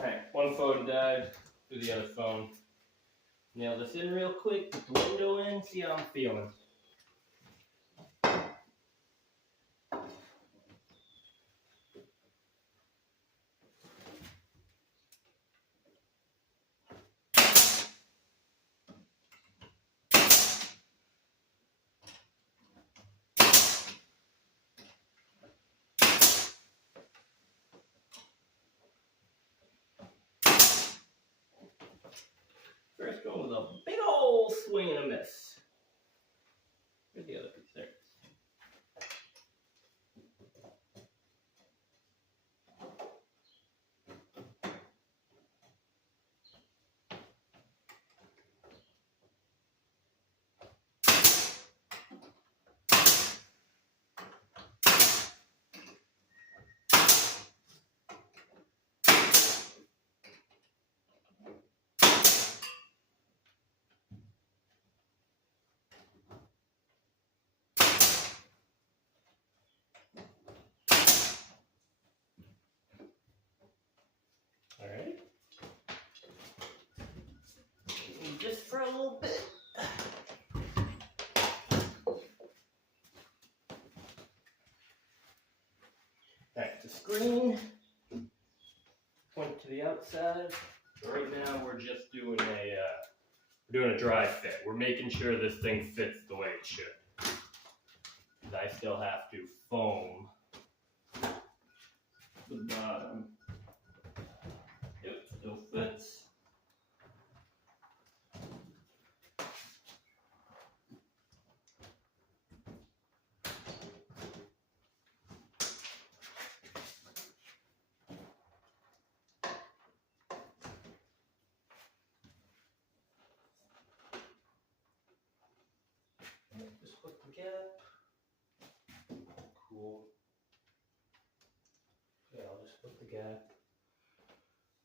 Alright, one phone died, do the other phone. Nail this in real quick, put the window in, see how I'm feeling. First one was a big old swing and a miss. Where's the other piece? There. Alright. Just for a little bit. Alright, the screen. Point to the outside. Right now we're just doing a dry fit. We're making sure this thing fits the way it should. Because I still have to foam the bottom. Yep, still fits. Just put the gap. Cool. Yeah, I'll just put the gap.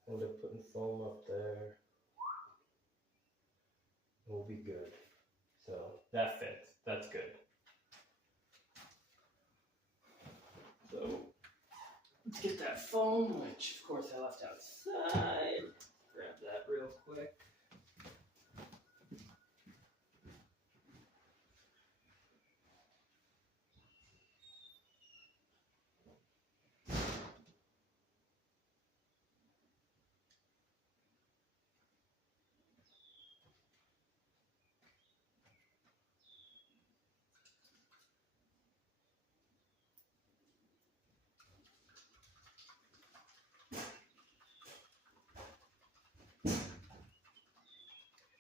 End up putting foam up there. We'll be good. So that fits. That's good. So let's get that foam, which of course I left outside. Grab that real quick.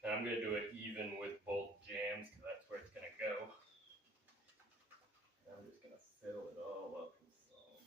And I'm going to do it even with both jams because that's where it's going to go. I'm just going to fill it all up with foam.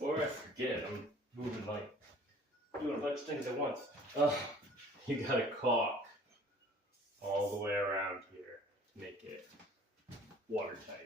Before I forget, I'm doing a bunch of things at once. You gotta caulk all the way around here to make it watertight.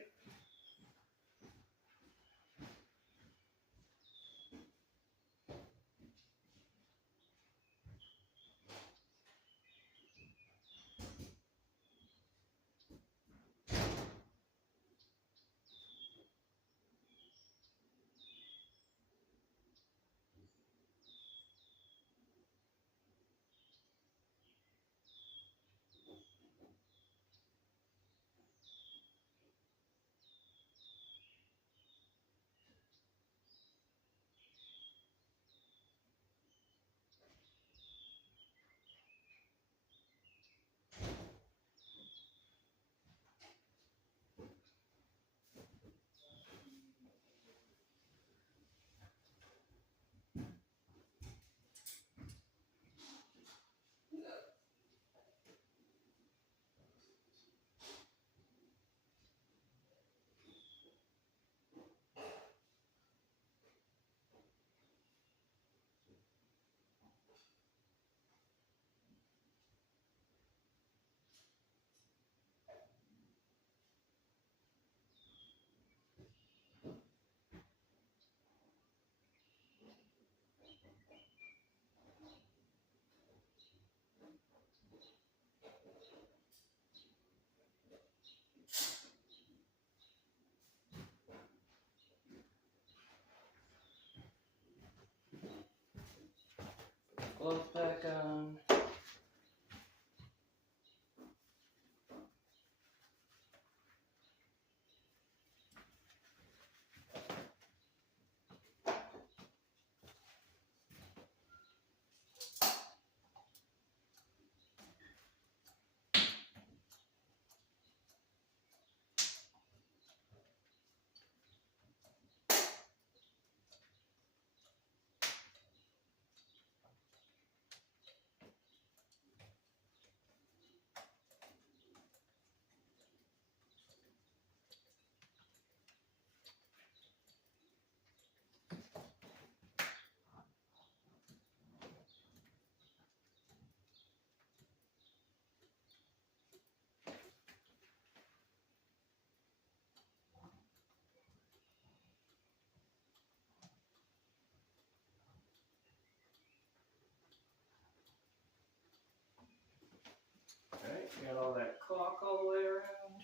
Got all that caulk all the way around.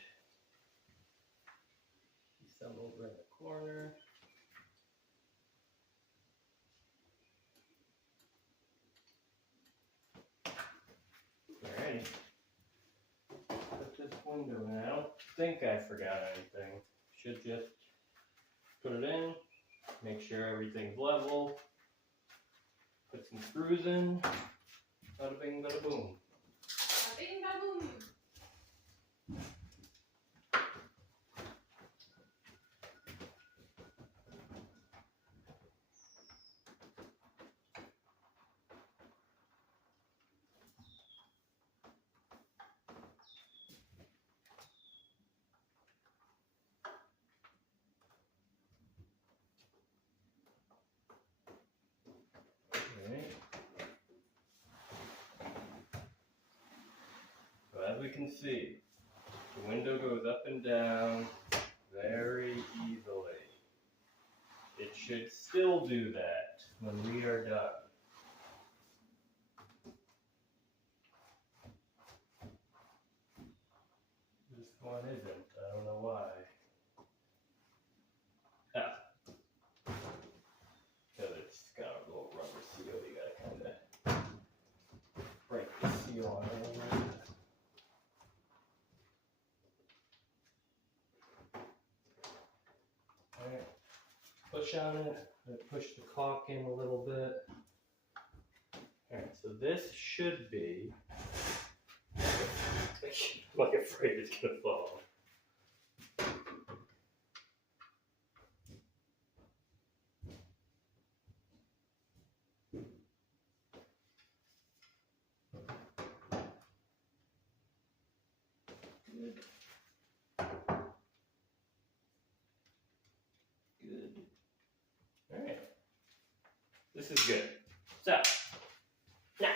Some over in the corner. Alrighty. Put this window in. I don't think I forgot anything. Should just put it in, make sure everything's level, put some screws in, bada bing, bada boom. Bada bing, bada boom. So as we can see, the window goes up and down very easily. It should still do that when we are done. This one isn't. I don't know why. Ah. Because it's got a little rubber seal. You gotta kind of break the seal on it a little bit. Alright. Push on it. Push the caulk in a little bit. Alright, so this should be. I'm like afraid it's gonna fall. Good. Good. Alright. This is good. So, now.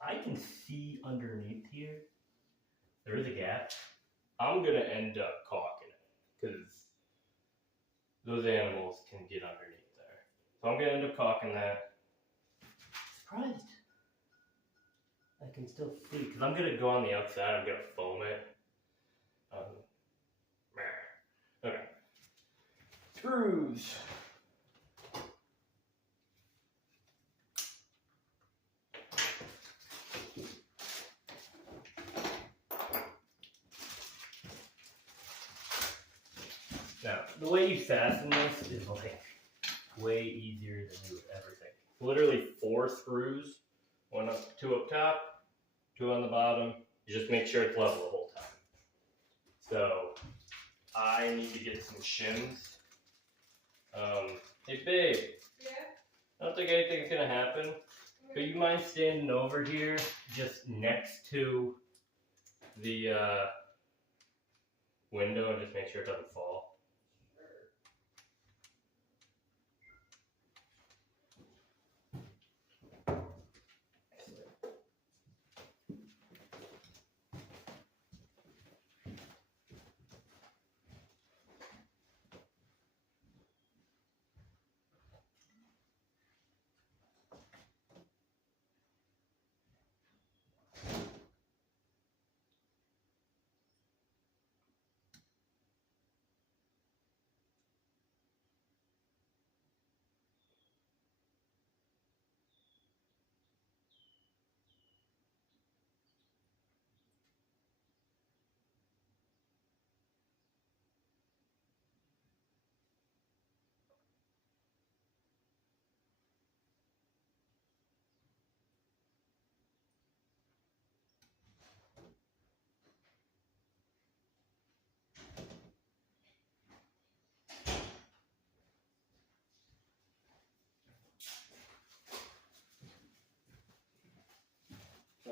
I can see underneath here. There is a gap. I'm gonna end up caulking it because those animals can get underneath there. So I'm gonna end up caulking that. Surprised. I can still see because I'm gonna go on the outside. I'm gonna foam it. Okay. Screws. Now, the way you fasten this is like way easier than you would ever think. Literally 4 screws, 2 up top, 2 on the bottom. You just make sure it's level the whole time. So, I need to get some shims. Hey babe. Yeah? I don't think anything's gonna happen, but you mind standing over here, just next to the window and just make sure it doesn't fall?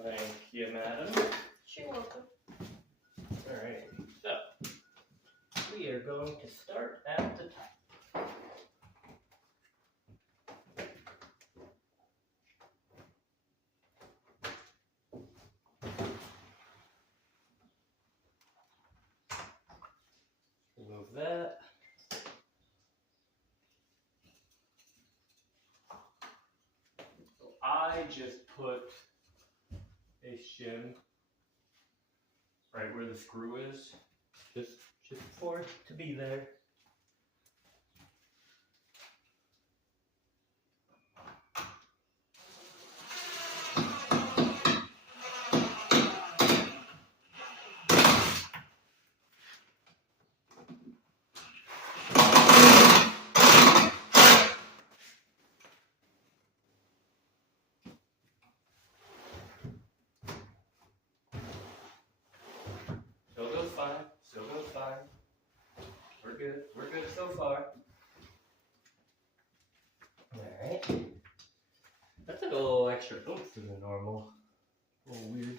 Thank you, madam. You're welcome. Alright, so we are going to start at the top. Remove that. So I I just put a shim right where the screw is, just for it to be there. Still goes fine, still goes fine. We're good so far. Alright. That's like a little extra oomph than the normal. A little weird.